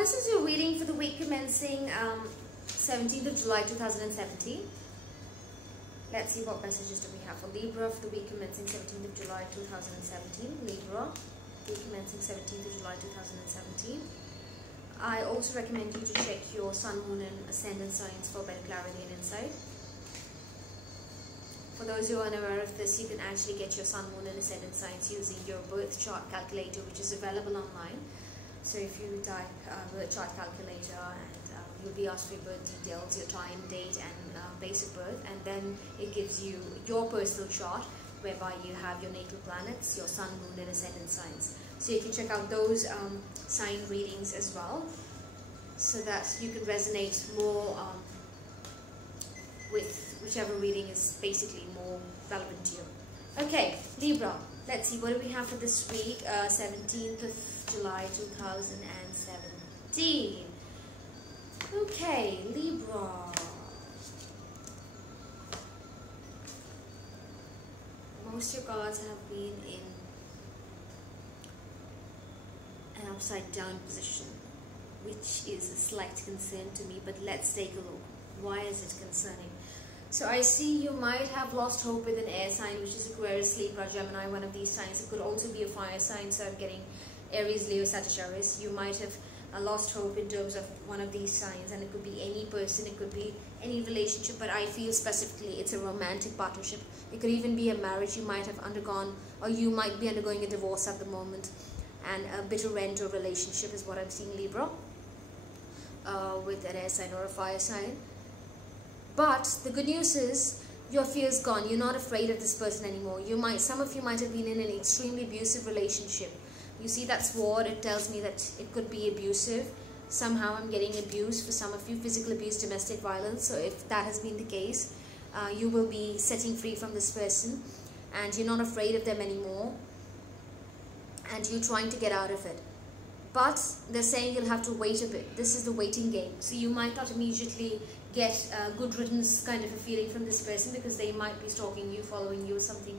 this is your reading for the week commencing 17th of July 2017. Let's see what messages do we have for Libra for the week commencing 17th of July 2017. Libra, week commencing 17th of July 2017. I also recommend you to check your Sun, Moon and Ascendant signs for better clarity and insight. For those who are unaware of this, you can actually get your Sun, Moon and Ascendant signs using your birth chart calculator, which is available online. So if you type birth chart calculator, and you'll be asked for your birth details, your time, date and basic birth, and then it gives you your personal chart whereby you have your natal planets, your Sun, Moon and Ascendant signs. So you can check out those sign readings as well, so that you can resonate more with whichever reading is basically more relevant to you. Okay, Libra, let's see, what do we have for this week, 17th of July 2017. Okay, Libra. Most of your cards have been in an upside down position, which is a slight concern to me, but let's take a look. Why is it concerning? So I see you might have lost hope with an air sign, which is Aquarius, Libra, Gemini, one of these signs. It could also be a fire sign, so I'm getting Aries, Leo, Sagittarius. You might have lost hope in terms of one of these signs, and it could be any person, it could be any relationship, but I feel specifically it's a romantic partnership. It could even be a marriage you might have undergone, or you might be undergoing a divorce at the moment, and a bitter end or relationship is what I'm seeing, Libra, with an air sign or a fire sign. But the good news is your fear is gone. You're not afraid of this person anymore. Some of you might have been in an extremely abusive relationship. You see that sword, it tells me that it could be abusive. Somehow I'm getting abuse for some of you, physical abuse, domestic violence. So if that has been the case, you will be setting free from this person, and you're not afraid of them anymore, and you're trying to get out of it. But they're saying you'll have to wait a bit. This is the waiting game. So you might not immediately get a good riddance kind of a feeling from this person, because they might be stalking you, following you, or something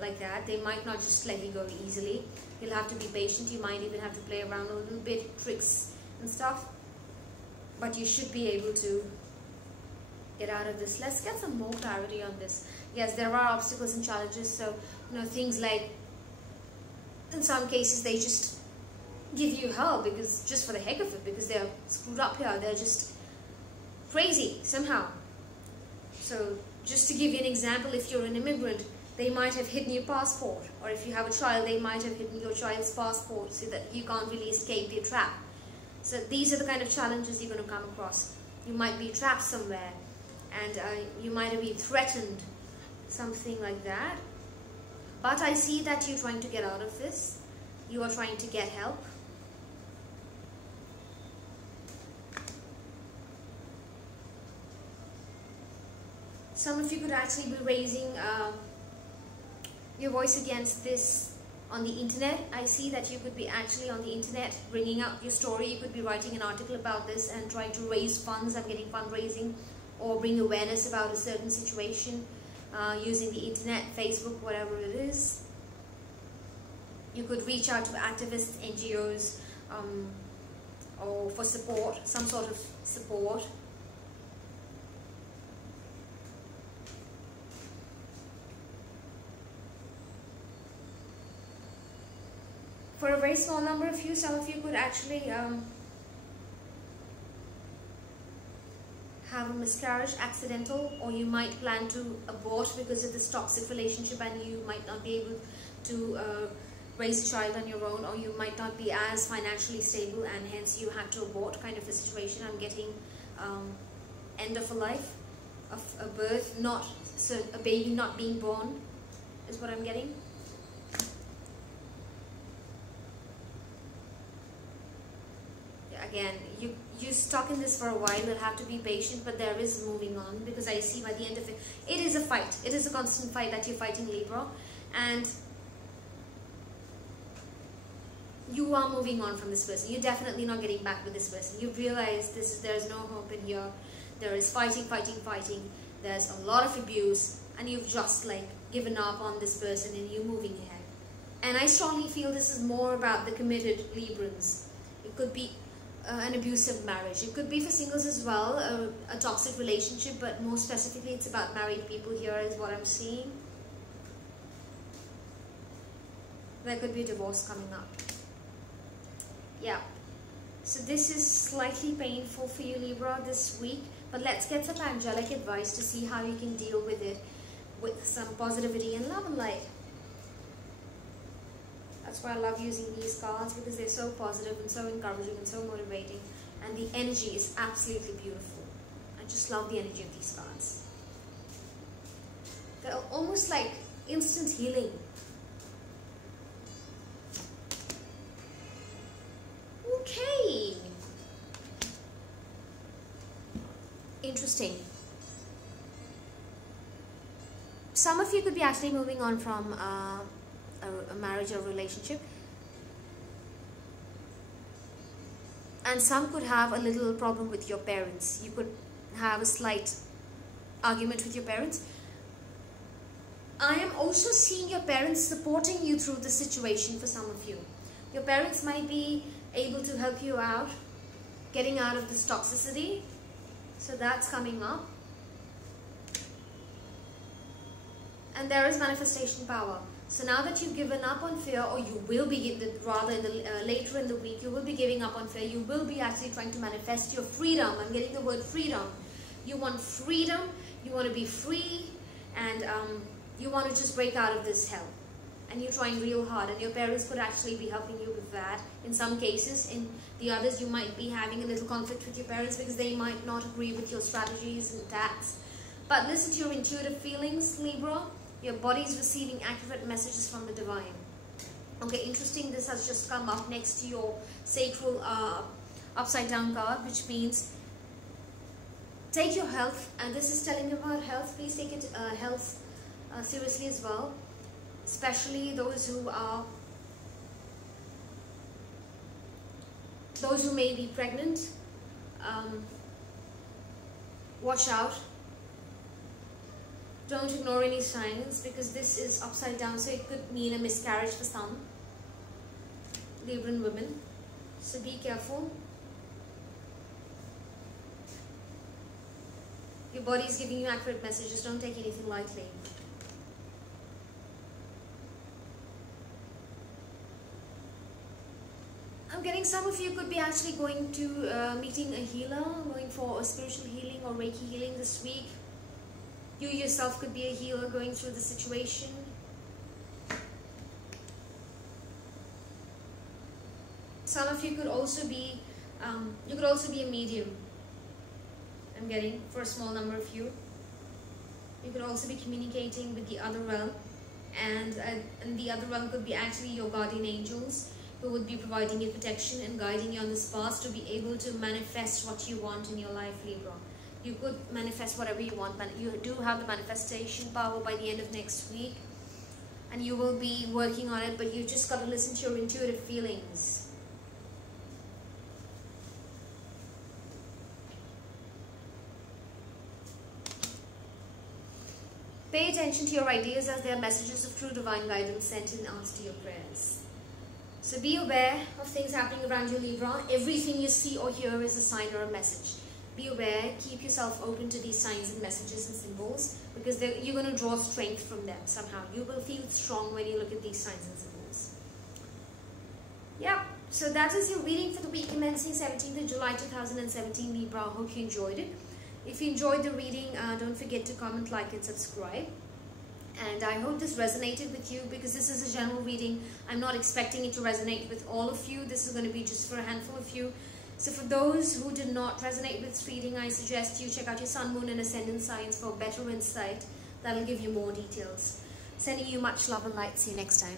like that. They might not just let you go easily. You'll have to be patient. You might even have to play around a little bit, tricks and stuff. But you should be able to get out of this. Let's get some more clarity on this. Yes, there are obstacles and challenges. So, things like, in some cases, they just give you hell because just for the heck of it, because they're screwed up here. They're just crazy somehow. So just to give you an example, if you're an immigrant, they might have hidden your passport, or if you have a child, they might have hidden your child's passport so that you can't really escape their trap. So these are the kind of challenges you're going to come across. You might be trapped somewhere, and you might have been threatened, something like that. But I see that you're trying to get out of this. You are trying to get help. Some of you could actually be raising your voice against this on the internet. I see that you could be actually on the internet bringing up your story. You could be writing an article about this and trying to raise funds. I'm getting fundraising, or bring awareness about a certain situation using the internet, Facebook, whatever it is. You could reach out to activists, NGOs, or for support, some sort of support. For a very small number of you, some of you could actually have a miscarriage, accidental, or you might plan to abort because of this toxic relationship, and you might not be able to raise a child on your own, or you might not be as financially stable, and hence you had to abort, kind of a situation. I'm getting end of a life, of a birth, so a baby not being born is what I'm getting. Again, you're stuck in this for a while. You'll have to be patient, but there is moving on, because I see by the end of it, it is a fight. It is a constant fight that you're fighting, Libra, and you are moving on from this person. You're definitely not getting back with this person. You realize there's no hope in here. There is fighting. There's a lot of abuse, and you've just given up on this person, and you're moving ahead. And I strongly feel this is more about the committed Librans. It could be an abusive marriage. It could be for singles as well, a toxic relationship, but more specifically it's about married people here is what I'm seeing. There could be a divorce coming up. Yeah. So this is slightly painful for you, Libra, this week. But let's get some angelic advice to see how you can deal with it with some positivity and love and light. That's why I love using these cards, because they're so positive and so encouraging and so motivating. And the energy is absolutely beautiful. I just love the energy of these cards. They're almost like instant healing. Okay. Interesting. Some of you could be actually moving on from a marriage or relationship, and some could have a little problem with your parents. You could have a slight argument with your parents. I am also seeing your parents supporting you through the situation. For some of you, your parents might be able to help you out getting out of this toxicity, so that's coming up. And there is manifestation power. So now that you've given up on fear, or you will be, rather later in the week, you will be giving up on fear. You will be actually trying to manifest your freedom. I'm getting the word freedom. You want freedom. You want to be free, and you want to just break out of this hell. And you're trying real hard, and your parents could actually be helping you with that in some cases. In the others, you might be having a little conflict with your parents because they might not agree with your strategies and tactics. But listen to your intuitive feelings, Libra. Your body is receiving accurate messages from the divine. Okay, interesting. This has just come up next to your sacral upside down card, which means take your health. And this is telling you about health. Please take it health seriously as well. Especially those who may be pregnant. Watch out. Don't ignore any signs, because this is upside down, so it could mean a miscarriage for some Libran women. So be careful. Your body is giving you accurate messages. Don't take anything lightly. I'm getting some of you could be actually going to meeting a healer, going for a spiritual healing or Reiki healing this week. You yourself could be a healer going through the situation. Some of you could also be, a medium. I'm getting for a small number of you. You could also be communicating with the other realm, and the other realm could be actually your guardian angels, who would be providing you protection and guiding you on this path to be able to manifest what you want in your life, Libra. You could manifest whatever you want. You do have the manifestation power by the end of next week, and you will be working on it, but you just got to listen to your intuitive feelings. Pay attention to your ideas, as they are messages of true divine guidance sent in answer to your prayers. So be aware of things happening around you, Libra. Everything you see or hear is a sign or a message. Be aware, keep yourself open to these signs and messages and symbols, because you're going to draw strength from them somehow. You will feel strong when you look at these signs and symbols. Yeah, so that is your reading for the week commencing 17th of July 2017, Libra. I hope you enjoyed it. If you enjoyed the reading, don't forget to comment, like, and subscribe. And I hope this resonated with you, because this is a general reading. I'm not expecting it to resonate with all of you. This is going to be just for a handful of you. So for those who did not resonate with this reading, I suggest you check out your sun, moon and ascendant signs for better insight. That'll give you more details. Sending you much love and light. See you next time.